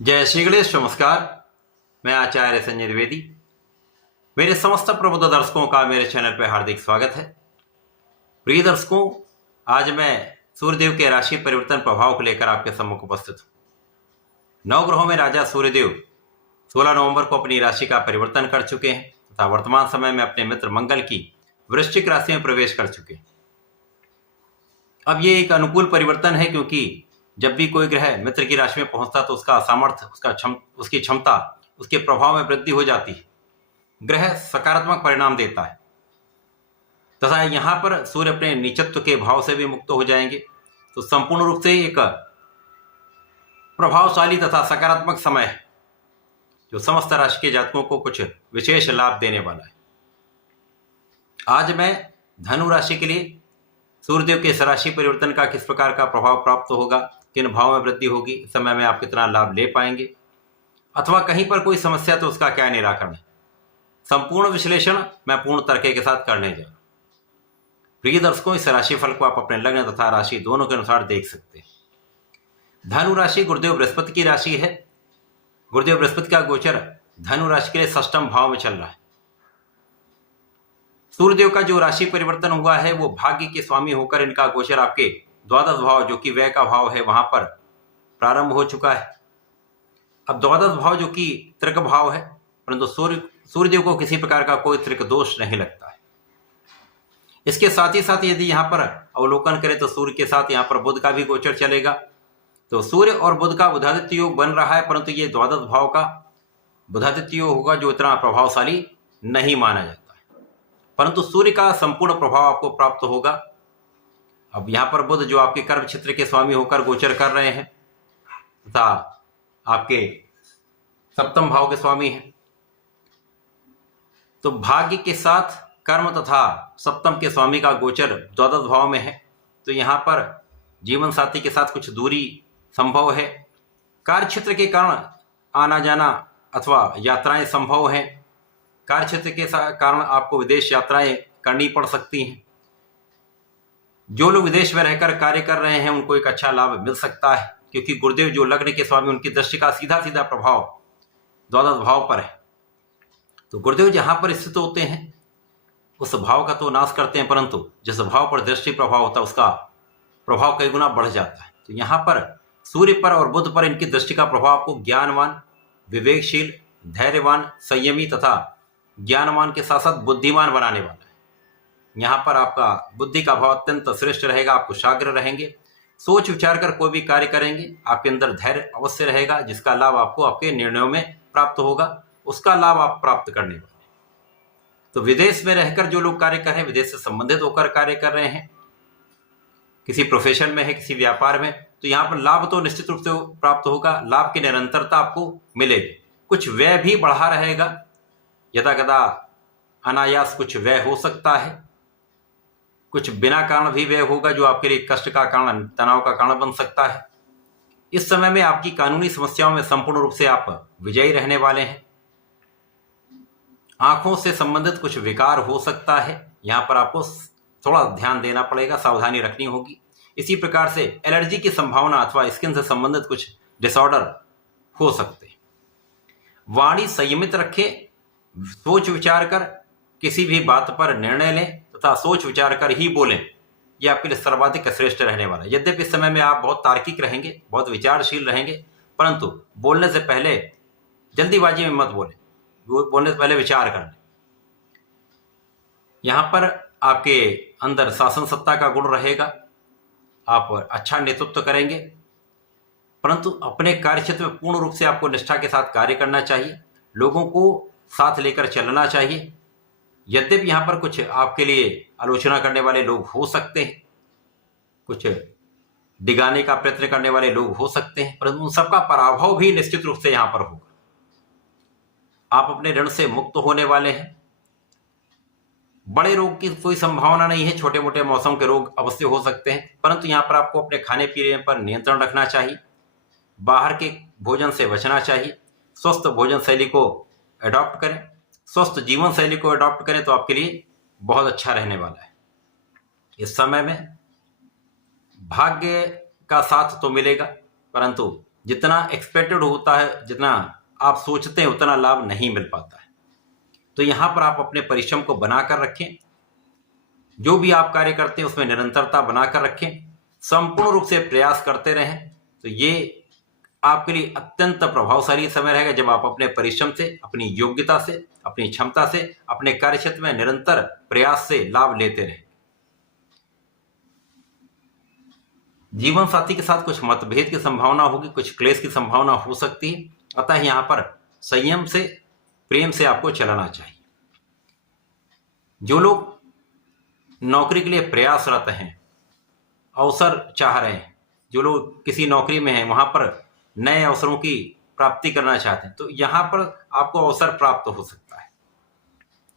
जय श्री गणेश। नमस्कार। मैं आचार्य संजय द्विवेदी। मेरे समस्त प्रबुद्ध दर्शकों का मेरे चैनल पर हार्दिक स्वागत है। प्रिय दर्शकों, आज मैं सूर्यदेव के राशि परिवर्तन प्रभाव को लेकर आपके सम्मुख उपस्थित हूँ। नवग्रहों में राजा सूर्यदेव 16 नवंबर को अपनी राशि का परिवर्तन कर चुके हैं तथा वर्तमान समय में अपने मित्र मंगल की वृश्चिक राशि में प्रवेश कर चुके हैं। अब ये एक अनुकूल परिवर्तन है, क्योंकि जब भी कोई ग्रह मित्र की राशि में पहुंचता तो उसका सामर्थ्य, उसकी क्षमता, उसके प्रभाव में वृद्धि हो जाती है। ग्रह सकारात्मक परिणाम देता है तथा यहां पर सूर्य अपने नीचत्व के भाव से भी मुक्त हो जाएंगे। तो संपूर्ण रूप से एक प्रभावशाली तथा सकारात्मक समय है, जो समस्त राशि के जातकों को कुछ विशेष लाभ देने वाला है। आज मैं धनु राशि के लिए सूर्यदेव के इस राशि परिवर्तन का किस प्रकार का प्रभाव प्राप्त होगा, किन भाव में वृद्धि होगी, इस समय में आप कितना लाभ ले पाएंगे, अथवा कहीं पर कोई समस्या तो उसका क्या निराकरण है, संपूर्ण विश्लेषण मैं पूर्ण तर्क के साथ करने जा रहा हूं। प्रिय दर्शकों, इस राशिफल को आप अपने लग्न तथा राशि दोनों के अनुसार देख सकते हैं। धनु राशि गुरुदेव बृहस्पति की राशि है। गुरुदेव बृहस्पति का गोचर धनु राशि के लिए षष्ठम भाव में चल रहा है। सूर्यदेव का जो राशि परिवर्तन हुआ है वो भाग्य के स्वामी होकर इनका गोचर आपके द्वादश भाव, जो कि व्यय का भाव है, वहां पर प्रारंभ हो चुका है। अब द्वादश भाव जो कि त्रिक भाव है, परंतु सूर्यदेव को किसी प्रकार का कोई त्रिक दोष नहीं लगता है। इसके साथ ही साथ यदि यहाँ पर अवलोकन करें तो सूर्य के साथ यहाँ पर बुध का भी गोचर चलेगा। तो सूर्य और बुध का बुधादित्य योग बन रहा है, परंतु ये द्वादश भाव का बुधादित्य योग होगा जो इतना प्रभावशाली नहीं माना जाता है, परंतु सूर्य का संपूर्ण प्रभाव आपको प्राप्त होगा। अब यहाँ पर बुध जो आपके कर्म क्षेत्र के स्वामी होकर गोचर कर रहे हैं तथा आपके सप्तम भाव के स्वामी हैं, तो भाग्य के साथ कर्म तथा सप्तम के स्वामी का गोचर द्वादश भाव में है। तो यहाँ पर जीवन साथी के साथ कुछ दूरी संभव है। कार्य क्षेत्र के कारण आना जाना अथवा यात्राएं संभव हैं। कार्य क्षेत्र के कारण आपको विदेश यात्राएं करनी पड़ सकती हैं। जो लोग विदेश में रहकर कार्य कर रहे हैं उनको एक अच्छा लाभ मिल सकता है, क्योंकि गुरुदेव जो लग्न के स्वामी, उनकी दृष्टि का सीधा सीधा प्रभाव द्वादश भाव पर है। तो गुरुदेव जहां पर स्थित होते हैं उस भाव का तो नाश करते हैं, परंतु जिस भाव पर दृष्टि प्रभाव होता है उसका प्रभाव कई गुना बढ़ जाता है। तो यहाँ पर सूर्य पर और बुध पर इनकी दृष्टि का प्रभाव आपको ज्ञानवान, विवेकशील, धैर्यवान, संयमी तथा ज्ञानवान के साथ साथ बुद्धिमान बनाने वाला है। यहाँ पर आपका बुद्धि का भाव अत्यंत श्रेष्ठ रहेगा। आप कुशाग्र रहेंगे, सोच विचार कर कोई भी कार्य करेंगे। आपके अंदर धैर्य अवश्य रहेगा, जिसका लाभ आपको आपके निर्णयों में प्राप्त होगा, उसका लाभ आप प्राप्त करने वाले। तो विदेश में रहकर जो लोग कार्य कर रहे हैं, विदेश से संबंधित होकर कार्य कर रहे हैं, किसी प्रोफेशन में है, किसी व्यापार में, तो यहाँ पर लाभ तो निश्चित रूप से प्राप्त होगा। लाभ की निरंतरता आपको मिलेगी। कुछ व्यय भी बढ़ा रहेगा, यदा कदा अनायास कुछ व्यय हो सकता है, कुछ बिना कारण भी व्यय होगा जो आपके लिए कष्ट का कारण, तनाव का कारण बन सकता है। इस समय में आपकी कानूनी समस्याओं में संपूर्ण रूप से आप विजयी रहने वाले हैं। आंखों से संबंधित कुछ विकार हो सकता है, यहाँ पर आपको थोड़ा ध्यान देना पड़ेगा, सावधानी रखनी होगी। इसी प्रकार से एलर्जी की संभावना अथवा स्किन से संबंधित कुछ डिसऑर्डर हो सकते हैं। वाणी संयमित रखें, सोच विचार कर किसी भी बात पर निर्णय लें तथा सोच विचार कर ही बोलें। यह आपके लिए सर्वाधिक श्रेष्ठ रहने वाला है। यद्यपि इस समय में आप बहुत तार्किक रहेंगे, बहुत विचारशील रहेंगे, परंतु बोलने से पहले जल्दीबाजी में मत बोलें, बोलने से पहले विचार कर लें। यहाँ पर आपके अंदर शासन सत्ता का गुण रहेगा, आप अच्छा नेतृत्व करेंगे, परंतु अपने कार्य क्षेत्र में पूर्ण रूप से आपको निष्ठा के साथ कार्य करना चाहिए, लोगों को साथ लेकर चलना चाहिए। यद्यपि यहाँ पर कुछ आपके लिए आलोचना करने वाले लोग हो सकते हैं, कुछ डिगाने का प्रयत्न करने वाले लोग हो सकते हैं, परंतु उन सबका पराभव भी निश्चित रूप से यहाँ पर होगा। आप अपने ऋण से मुक्त होने वाले हैं। बड़े रोग की कोई संभावना नहीं है, छोटे मोटे मौसम के रोग अवश्य हो सकते हैं, परंतु यहाँ पर आपको अपने खाने पीने पर नियंत्रण रखना चाहिए। बाहर के भोजन से बचना चाहिए। स्वस्थ भोजन शैली को अडॉप्ट करें, स्वस्थ जीवन शैली को अडॉप्ट करें तो आपके लिए बहुत अच्छा रहने वाला है। इस समय में भाग्य का साथ तो मिलेगा, परंतु जितना एक्सपेक्टेड होता है, जितना आप सोचते हैं, उतना लाभ नहीं मिल पाता है। तो यहाँ पर आप अपने परिश्रम को बनाकर रखें, जो भी आप कार्य करते हैं उसमें निरंतरता बनाकर रखें, संपूर्ण रूप से प्रयास करते रहें। तो ये आपके लिए अत्यंत प्रभावशाली समय रहेगा जब आप अपने परिश्रम से, अपनी योग्यता से, अपनी क्षमता से, अपने कार्य क्षेत्र में निरंतर प्रयास से लाभ लेते रहें। जीवन साथी के साथ कुछ मतभेद की संभावना होगी, कुछ क्लेश की संभावना हो सकती है, अतः यहाँ पर संयम से, प्रेम से आपको चलना चाहिए। जो लोग नौकरी के लिए प्रयासरत हैं, अवसर चाह रहे हैं, जो लोग किसी नौकरी में हैं, वहां पर नए अवसरों की प्राप्ति करना चाहते हैं, तो यहाँ पर आपको अवसर प्राप्त हो सकता है।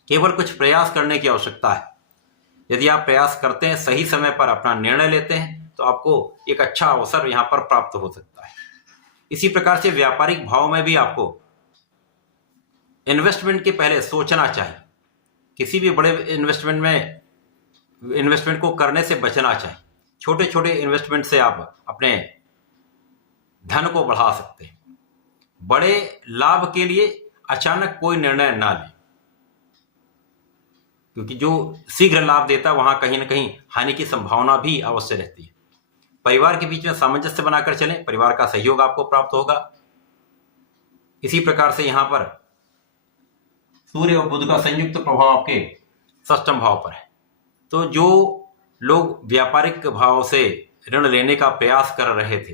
केवल कुछ प्रयास करने की आवश्यकता है। यदि आप प्रयास करते हैं, सही समय पर अपना निर्णय लेते हैं, तो आपको एक अच्छा अवसर यहाँ पर प्राप्त हो सकता है। इसी प्रकार से व्यापारिक भाव में भी आपको इन्वेस्टमेंट के पहले सोचना चाहिए। किसी भी बड़े इन्वेस्टमेंट को करने से बचना चाहिए। छोटे छोटे इन्वेस्टमेंट से आप अपने धन को बढ़ा सकते हैं। बड़े लाभ के लिए अचानक कोई निर्णय ना लें, क्योंकि जो शीघ्र लाभ देता है वहां कहीं ना कहीं हानि की संभावना भी अवश्य रहती है। परिवार के बीच में सामंजस्य बनाकर चलें, परिवार का सहयोग आपको प्राप्त होगा। इसी प्रकार से यहां पर सूर्य और बुध का संयुक्त प्रभाव आपके षष्ठम भाव पर है। तो जो लोग व्यापारिक भाव से ऋण लेने का प्रयास कर रहे थे,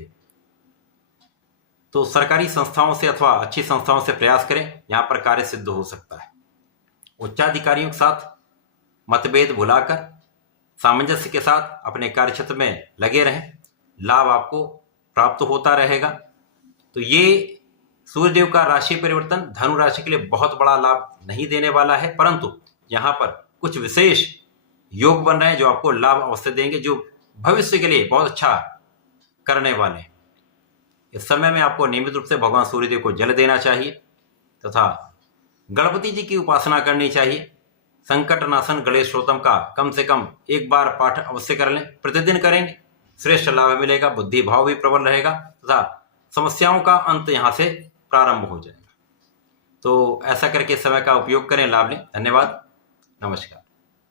तो सरकारी संस्थाओं से अथवा अच्छी संस्थाओं से प्रयास करें, यहां पर कार्य सिद्ध हो सकता है। उच्चाधिकारियों के साथ मतभेद भुलाकर सामंजस्य के साथ अपने कार्य क्षेत्र में लगे रहें, लाभ आपको प्राप्त होता रहेगा। तो ये सूर्यदेव का राशि परिवर्तन धनु राशि के लिए बहुत बड़ा लाभ नहीं देने वाला है, परंतु यहाँ पर कुछ विशेष योग बन रहे हैं जो आपको लाभ अवश्य देंगे, जो भविष्य के लिए बहुत अच्छा करने वाले हैं। इस समय में आपको नियमित रूप से भगवान सूर्यदेव को जल देना चाहिए तथा गणपति जी की उपासना करनी चाहिए। संकटनाशन गणेश स्तोत्रम का कम से कम एक बार पाठ अवश्य कर लें। प्रतिदिन करेंगे, श्रेष्ठ लाभ मिलेगा, बुद्धि भाव भी प्रबल रहेगा तथा समस्याओं का अंत यहाँ से प्रारंभ हो जाएगा। तो ऐसा करके समय का उपयोग करें, लाभ लें। धन्यवाद, नमस्कार।